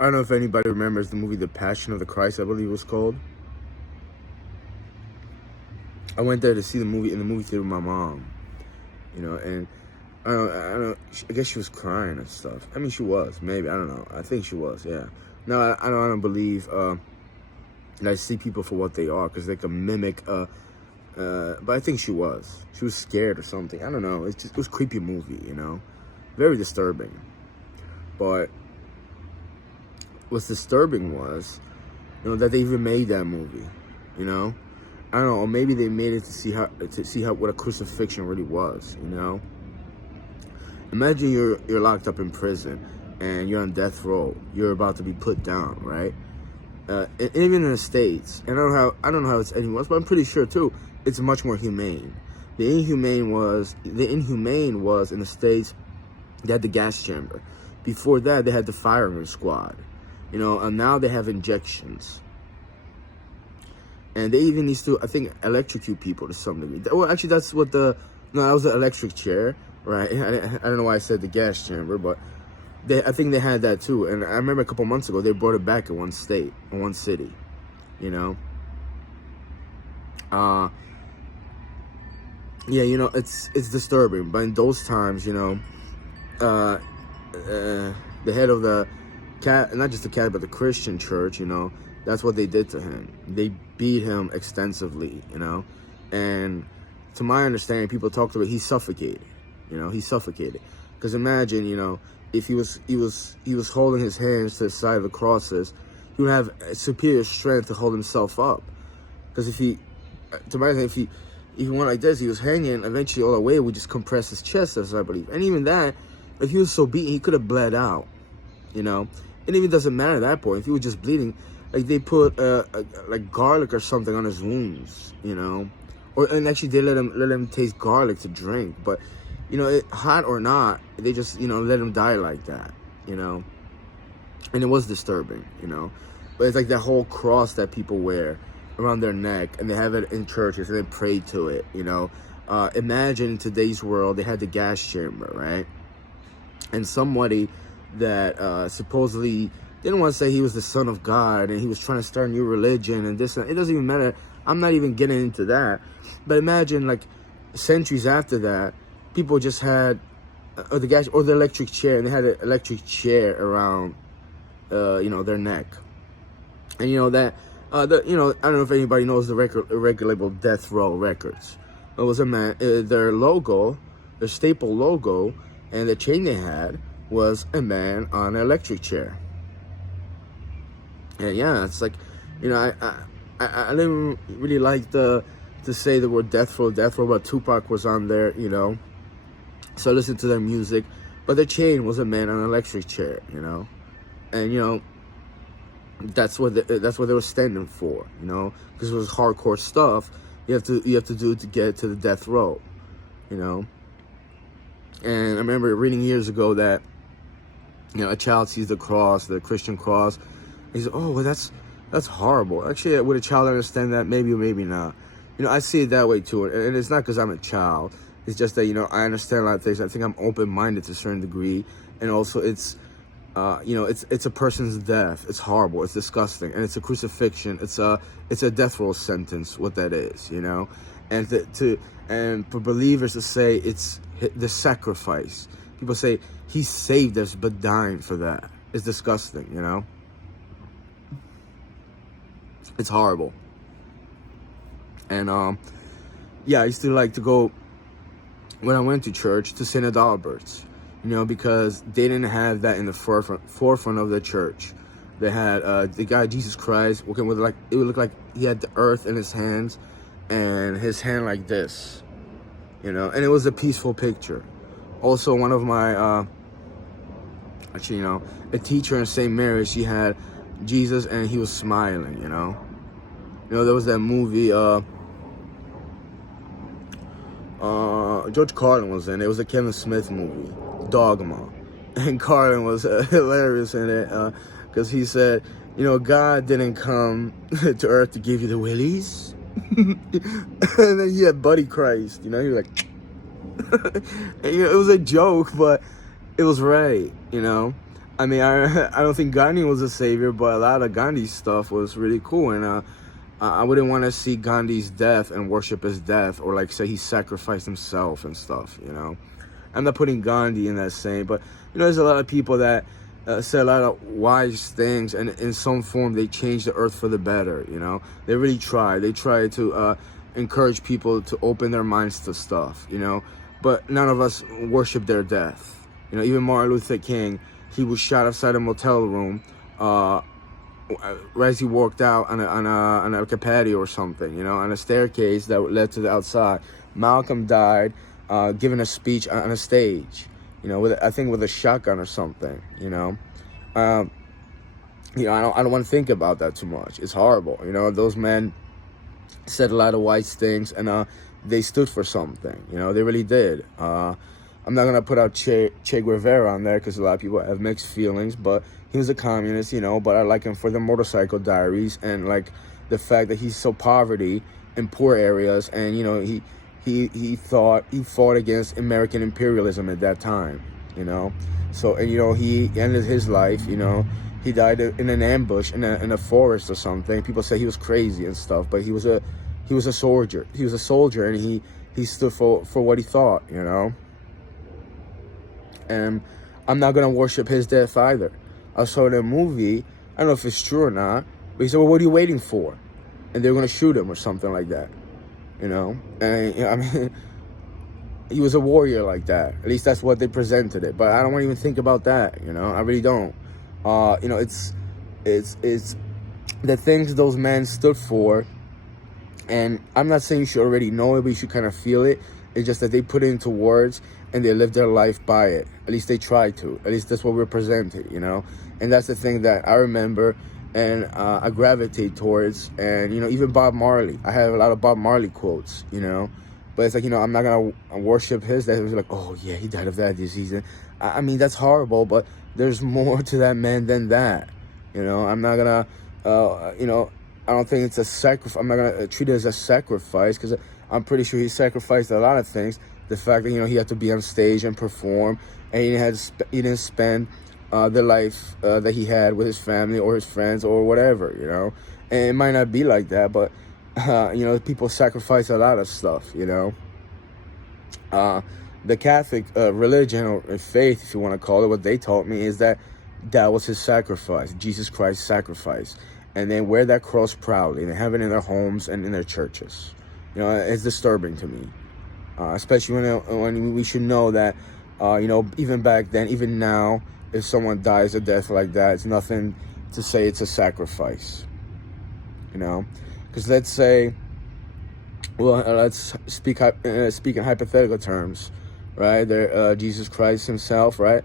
I don't know if anybody remembers the movie The Passion of the Christ, I believe it was called. I went there to see the movie in the movie theater with my mom, and I guess she was crying and stuff. I mean, she was, maybe, I don't know. I think she was, yeah. No, I don't believe that I see people for what they are, because they can mimic, but I think she was. She was scared or something. I don't know. It was a creepy movie, very disturbing. But what's disturbing was, that they even made that movie, I don't know, or maybe they made it to see how what a crucifixion really was, Imagine you're locked up in prison and you're on death row. You're about to be put down, right? And even in the States, and I don't know how it's anywhere else, but I'm pretty sure too, it's much more humane. The inhumane was in the States. They had the gas chamber. Before that, they had the firing squad, and now they have injections. And they even used to, I think, electrocute people to some degree. Well, actually, that was the electric chair, right? I don't know why I said the gas chamber, but I think they had that too. And I remember a couple months ago, they brought it back in one state, in one city, Yeah, it's disturbing. But in those times, the head of the not just the Catholic, but the Christian church, that's what they did to him. They beat him extensively, and to my understanding, people talked about he suffocated, he suffocated. Because imagine, if he was holding his hands to the side of the crosses, he would have superior strength to hold himself up. Because if he went like this, he was hanging, eventually all the way would just compress his chest, as I believe. And even that, if he was so beaten, he could have bled out, It even doesn't matter at that point. If he was just bleeding, like they put like garlic or something on his wounds, and actually they let him taste garlic to drink. But hot or not, they just let him die like that, and it was disturbing, But it's like that whole cross that people wear around their neck, and they have it in churches and they pray to it, Imagine in today's world they had the gas chamber, right? And somebody that supposedly didn't want to say he was the son of God and he was trying to start a new religion and this, and it doesn't even matter. I'm not even getting into that. But imagine, like, centuries after that, people just had the gas or the electric chair, and they had an electric chair around their neck. And that I don't know if anybody knows the record label Death Row Records. It was a man, their logo, their staple logo, and the chain they had was a man on an electric chair. And yeah, it's like, I didn't really like to say the word death row, but Tupac was on there, So I listened to their music, but the chain was a man on an electric chair, And that's what they were standing for, because it was hardcore stuff. You have to do to get to the death row, And I remember reading years ago that a child sees the cross, the Christian cross. He said, "Oh, well, that's horrible." Actually, would a child understand that? Maybe or maybe not. I see it that way too, and it's not because I'm a child. It's just that I understand a lot of things. I think I'm open-minded to a certain degree, and also it's a person's death. It's horrible. It's disgusting, and it's a crucifixion. It's a death row sentence. What that is, and for believers to say it's the sacrifice. People say he saved us, but dying for that. It's disgusting, It's horrible. And I used to like to go when I went to church to St. Adalbert's, because they didn't have that in the forefront of the church. They had the guy Jesus Christ working with, like, it would look like he had the earth in his hands and his hand like this, and it was a peaceful picture. Also, one of my a teacher in St. Mary's, she had Jesus and he was smiling, there was that movie George Carlin was in it. It was a Kevin Smith movie, Dogma, and Carlin was hilarious in it because he said, God didn't come to earth to give you the willies. And then he had Buddy Christ, he was like and, it was a joke, but it was right, I mean, I don't think Gandhi was a savior, but a lot of Gandhi's stuff was really cool. And I wouldn't want to see Gandhi's death and worship his death, or like say he sacrificed himself and stuff, you know. I'm not putting Gandhi in that same, but you know, there's a lot of people that say a lot of wise things, and in some form they change the earth for the better, you know. They really try. They try to encourage people to open their minds to stuff, you know. But none of us worship their death. You know, even Martin Luther King, he was shot outside a motel room right as he walked out on a patio or something, you know, on a staircase that led to the outside. Malcolm died giving a speech on a stage, you know, I think with a shotgun or something, you know. You know, I don't want to think about that too much. It's horrible, you know. Those men said a lot of wise things, and they stood for something, you know. They really did. I'm not gonna put out Che Guevara on there because a lot of people have mixed feelings, but he was a communist, you know. But I like him for the Motorcycle Diaries, and like the fact that he saw poverty in poor areas, and you know, he fought against American imperialism at that time, you know. So, and you know, he ended his life, you know. He died in an ambush in a forest or something. People say he was crazy and stuff, but he was a soldier. He was a soldier, and he stood for what he thought, you know. And I'm not gonna worship his death either. I saw in a movie, I don't know if it's true or not, but he said, well, what are you waiting for? And they're gonna shoot him or something like that, you know. And you know, I mean, he was a warrior like that. At least that's what they presented it. But I don't want to even think about that, you know. I really don't. You know, it's the things those men stood for. And I'm not saying you should already know it, but you should kind of feel it. It's just that they put it into words and they live their life by it. At least they try to. At least that's what we're presented, you know. And that's the thing that I remember and I gravitate towards. And, you know, even Bob Marley. I have a lot of Bob Marley quotes, you know. But it's like, you know, I'm not going to worship his. That was like, oh, yeah, he died of that disease. And I mean, that's horrible, but there's more to that man than that. You know, I'm not going to, you know, I don't think it's a sacrifice. I'm not going to treat it as a sacrifice because I'm pretty sure he sacrificed a lot of things. The fact that, you know, he had to be on stage and perform, and he didn't spend the life that he had with his family or his friends or whatever, you know. And it might not be like that, but, you know, people sacrifice a lot of stuff, you know. The Catholic religion or faith, if you want to call it, what they taught me is that was his sacrifice, Jesus Christ's sacrifice. And they wear that cross proudly, and they have it in their homes and in their churches. You know, it's disturbing to me, especially when we should know that, you know, even back then, even now, if someone dies a death like that, it's nothing to say it's a sacrifice, you know. Because let's say, well, let's speak in hypothetical terms, right? There, Jesus Christ himself, right?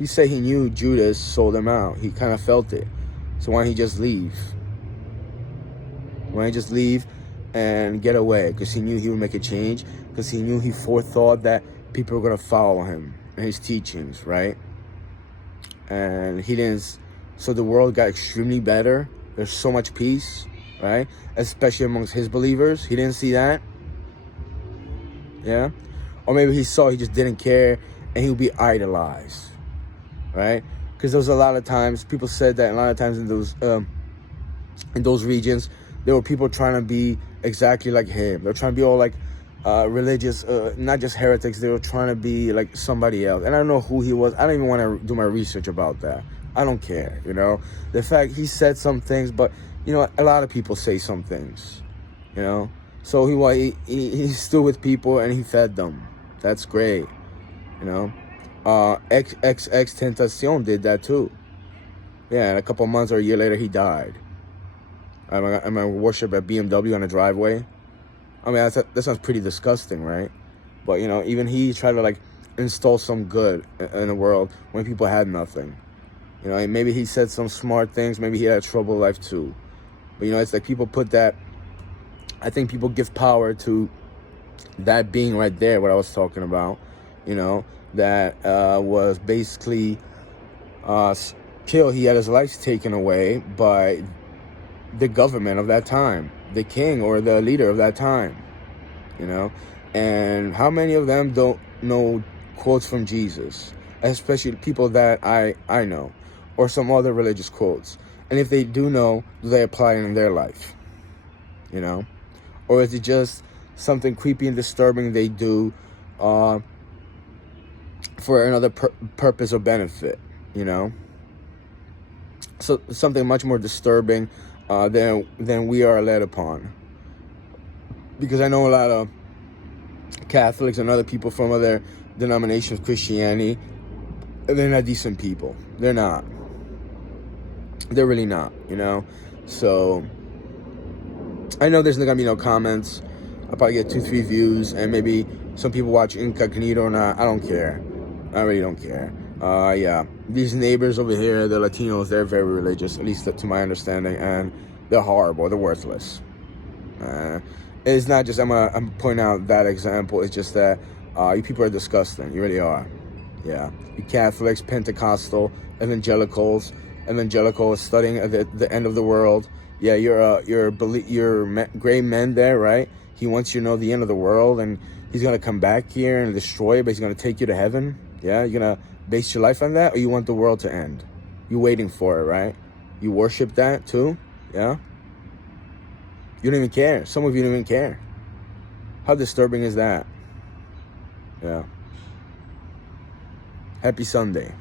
He said he knew Judas sold him out. He kind of felt it. So why don't he just leave? Why don't he just leave and get away? Because he knew he would make a change. Because he knew he forethought that people were going to follow him and his teachings, right? And he didn't. So the world got extremely better. There's so much peace, right? Especially amongst his believers. He didn't see that. Yeah? Or maybe he saw, he just didn't care, and he would be idolized, right? Because there was a lot of times, people said that a lot of times in those regions, there were people trying to be exactly like him. They're trying to be all like religious, not just heretics. They were trying to be like somebody else. And I don't know who he was. I don't even want to do my research about that. I don't care, you know. The fact he said some things, but, you know, a lot of people say some things, you know. So he stood with people and he fed them. That's great, you know. XXXTentacion did that too. Yeah, and a couple months or a year later, he died. I'm gonna worship at BMW on a driveway. I mean, that sounds pretty disgusting, right? But, you know, even he tried to, like, install some good in the world when people had nothing. You know, maybe he said some smart things. Maybe he had a troubled life too. But, you know, it's like people put that, I think people give power to that being right there, what I was talking about, you know, that was basically killed. He had his life taken away by the government of that time, the king or the leader of that time, you know. And how many of them don't know quotes from Jesus? especially people that I know, or some other religious quotes? And if they do know, do they apply it in their life? You know? Or is it just something creepy and disturbing they do for another purpose or benefit, you know? So something much more disturbing than we are led upon. Because I know a lot of Catholics and other people from other denominations of Christianity, they're not decent people. They're not. They're really not, you know? So I know there's not gonna be no comments. I'll probably get 2-3 views, and maybe some people watch incognito or not. I don't care. I really don't care. Yeah, these neighbors over here, the Latinos, they're very religious, at least to my understanding, and they're horrible. They're worthless. It's not just I'm pointing out that example. It's just that you people are disgusting. You really are. Yeah, you Catholics, Pentecostal, evangelicals studying at the end of the world. Yeah, you're gray men there, right? He wants you to know the end of the world, and he's gonna come back here and destroy it, but he's gonna take you to heaven. Yeah, you're gonna base your life on that, or you want the world to end? You're waiting for it, right? You worship that too, yeah? You don't even care. Some of you don't even care. How disturbing is that? Yeah. Happy Sunday.